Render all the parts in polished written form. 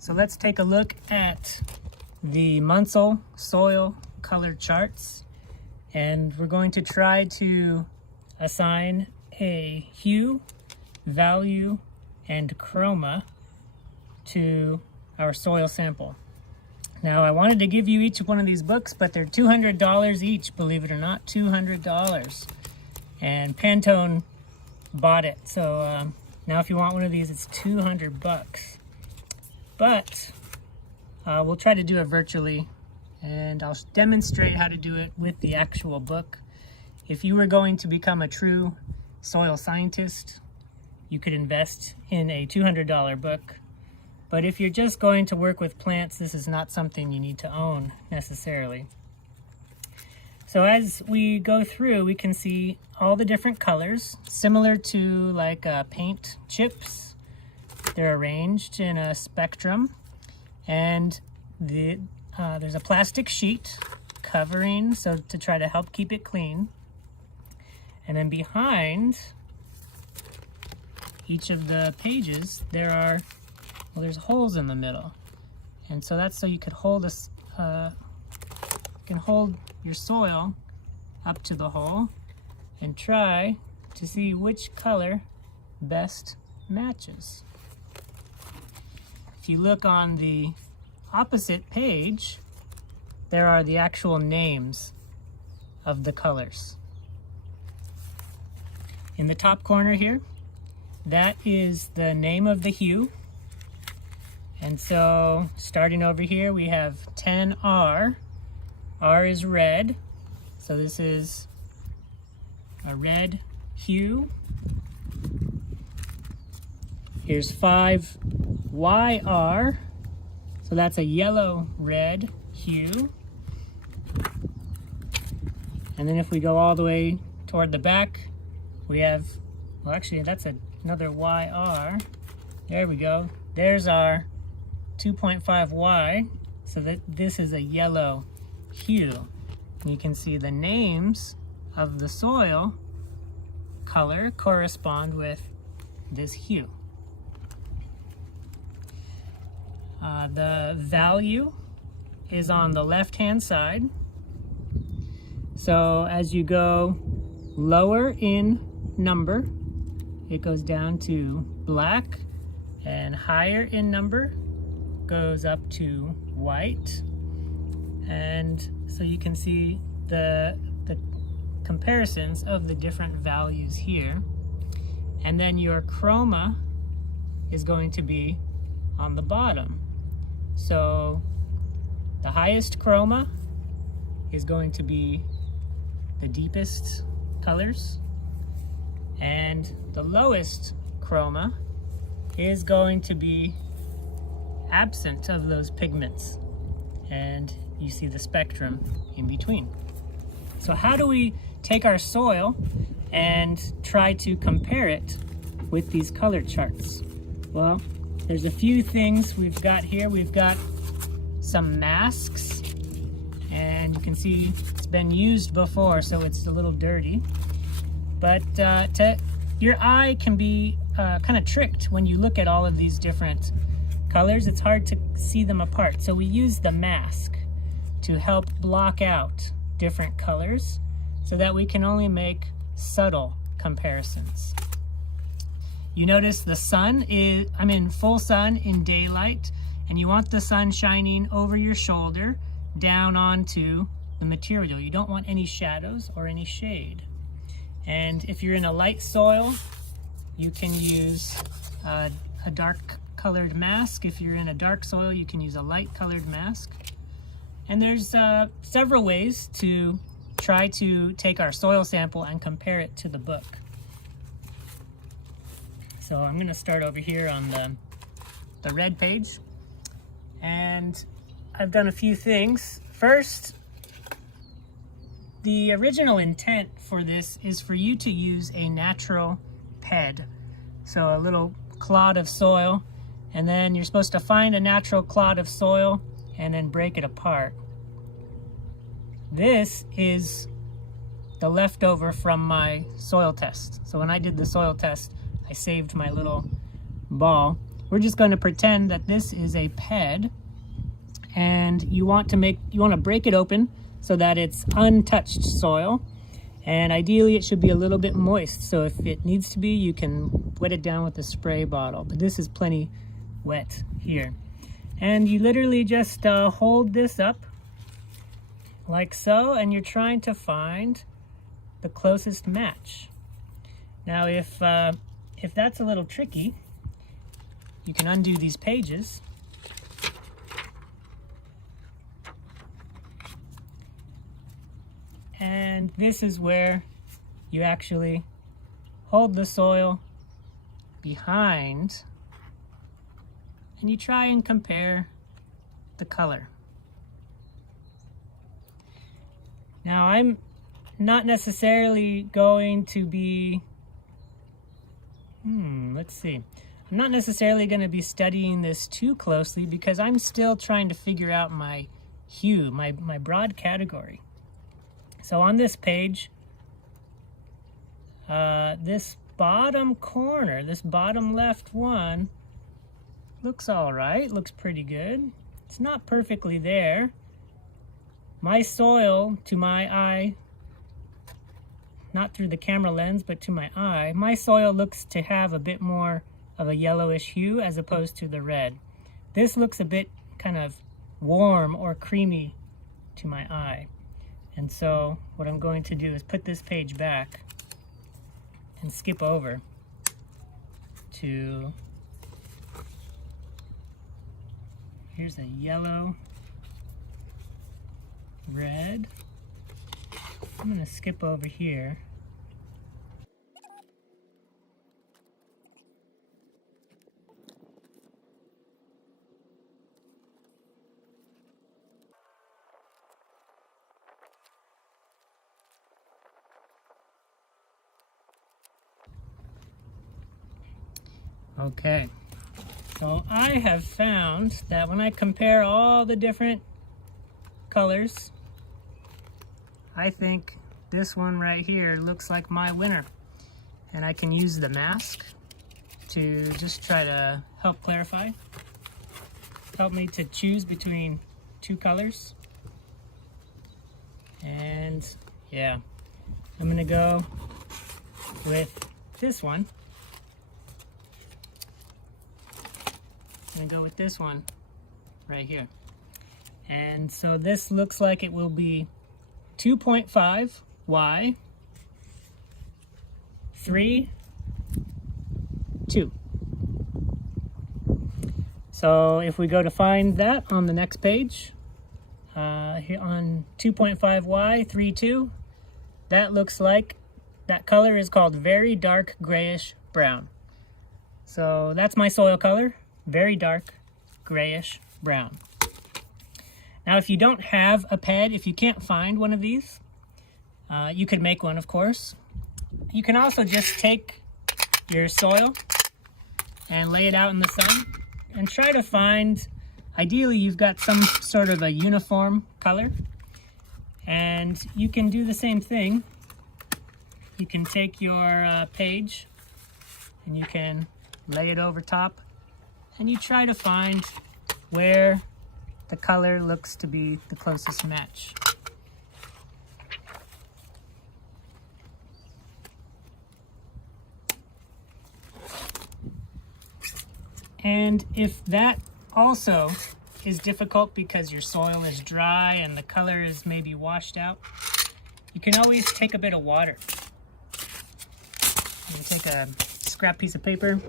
So let's take a look at the Munsell soil color charts, and we're going to try to assign a hue, value, and chroma to our soil sample. Now, I wanted to give you each one of these books, but they're $200 each, believe it or not, $200. And Pantone bought it, so now if you want one of these, it's 200 bucks. But we'll try to do it virtually, and I'll demonstrate how to do it with the actual book. If you were going to become a true soil scientist, you could invest in a $200 book. But if you're just going to work with plants, this is not something you need to own necessarily. So as we go through, we can see all the different colors, similar to like paint chips. They're arranged in a spectrum, and there's a plastic sheet covering, so to try to help keep it clean. And then behind each of the pages, there's holes in the middle, and so that's so you could hold hold your soil up to the hole and try to see which color best matches. If you look on the opposite page, there are the actual names of the colors. In the top corner here, that is the name of the hue. And so starting over here, we have 10R. R is red, so this is a red hue. Here's 5YR, so that's a yellow-red hue. And then if we go all the way toward the back, we have, well actually that's another YR. There we go. There's our 2.5Y, so that this is a yellow hue. And you can see the names of the soil color correspond with this hue. The value is on the left-hand side. So as you go lower in number, it goes down to black, and higher in number goes up to white. And so you can see the comparisons of the different values here. And then your chroma is going to be on the bottom. So the highest chroma is going to be the deepest colors, and the lowest chroma is going to be absent of those pigments, and you see the spectrum in between. So how do we take our soil and try to compare it with these color charts? Well, there's a few things we've got here. We've got some masks, and you can see it's been used before, so it's a little dirty. But your eye can be kind of tricked when you look at all of these different colors. It's hard to see them apart. So we use the mask to help block out different colors so that we can only make subtle comparisons. You notice the sun is, I'm in full sun in daylight, and you want the sun shining over your shoulder down onto the material. You don't want any shadows or any shade. And if you're in a light soil, you can use a dark colored mask. If you're in a dark soil, you can use a light colored mask. And there's several ways to try to take our soil sample and compare it to the book. So I'm gonna start over here on the red page. And I've done a few things. First, the original intent for this is for you to use a natural bed. So a little clod of soil, and then you're supposed to find a natural clod of soil and then break it apart. This is the leftover from my soil test. So when I did the soil test, I saved my little ball. we're just going to pretend that this is a bed, and you want to break it open so that it's untouched soil, and ideally it should be a little bit moist. So if it needs to be, you can wet it down with a spray bottle, but this is plenty wet here. And you literally just hold this up like so, and you're trying to find the closest match. Now if that's a little tricky, you can undo these pages and this is where you actually hold the soil behind and you try and compare the color. Now I'm not necessarily going to be, let's see. I'm not necessarily going to be studying this too closely because I'm still trying to figure out my hue, my broad category. So on this page, this bottom corner, this bottom left one, looks all right, looks pretty good. It's not perfectly there. My soil, to my eye, not through the camera lens, but to my eye, my soil looks to have a bit more of a yellowish hue as opposed to the red. This looks a bit kind of warm or creamy to my eye. And so what I'm going to do is put this page back and skip over to, here's a yellow, red. I'm going to skip over here. Okay, so I have found that when I compare all the different colors, I think this one right here looks like my winner. And I can use the mask to just try to help clarify. Help me to choose between two colors. And yeah, I'm gonna go with this one. I'm gonna go with this one right here. And so this looks like it will be 2.5 Y, 3, 2. So if we go to find that on the next page, here on 2.5 Y, 3, 2, that looks like, that color is called very dark grayish brown. So that's my soil color, very dark grayish brown. Now, if you don't have a ped, if you can't find one of these, you could make one, of course. You can also just take your soil and lay it out in the sun and try to find, ideally you've got some sort of a uniform color, and you can do the same thing. You can take your page and you can lay it over top and you try to find where the color looks to be the closest match. And if that also is difficult because your soil is dry and the color is maybe washed out, you can always take a bit of water. You can take a scrap piece of paper,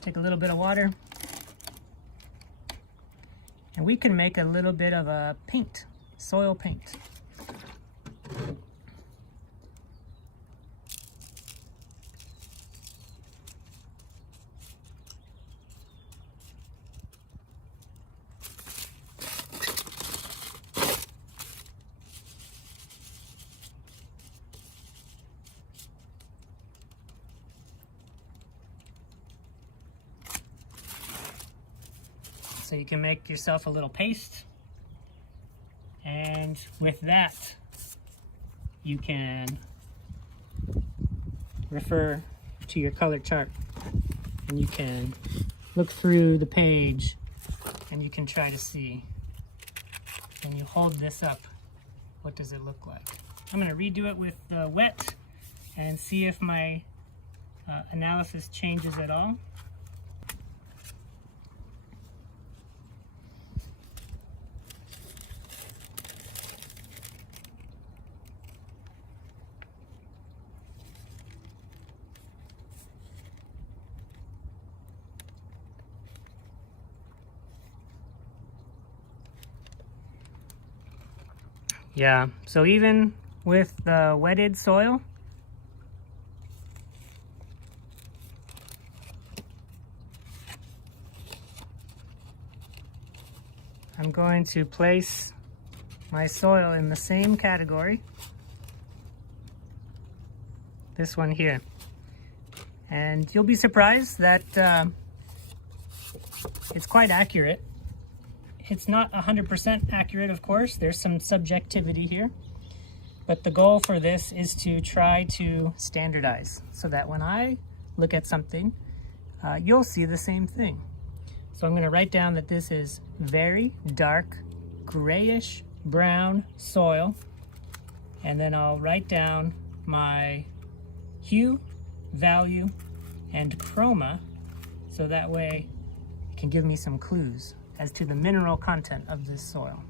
take a little bit of water, and we can make a little bit of a paint, soil paint. So you can make yourself a little paste, and with that you can refer to your color chart and you can look through the page and you can try to see. And you hold this up, what does it look like? I'm going to redo it with wet and see if my analysis changes at all. Yeah, so even with the wetted soil, I'm going to place my soil in the same category, this one here. And you'll be surprised that it's quite accurate. It's not 100% accurate, of course. There's some subjectivity here. But the goal for this is to try to standardize so that when I look at something, you'll see the same thing. So I'm going to write down that this is very dark, grayish brown soil. And then I'll write down my hue, value, and chroma, so that way it can give me some clues as to the mineral content of this soil.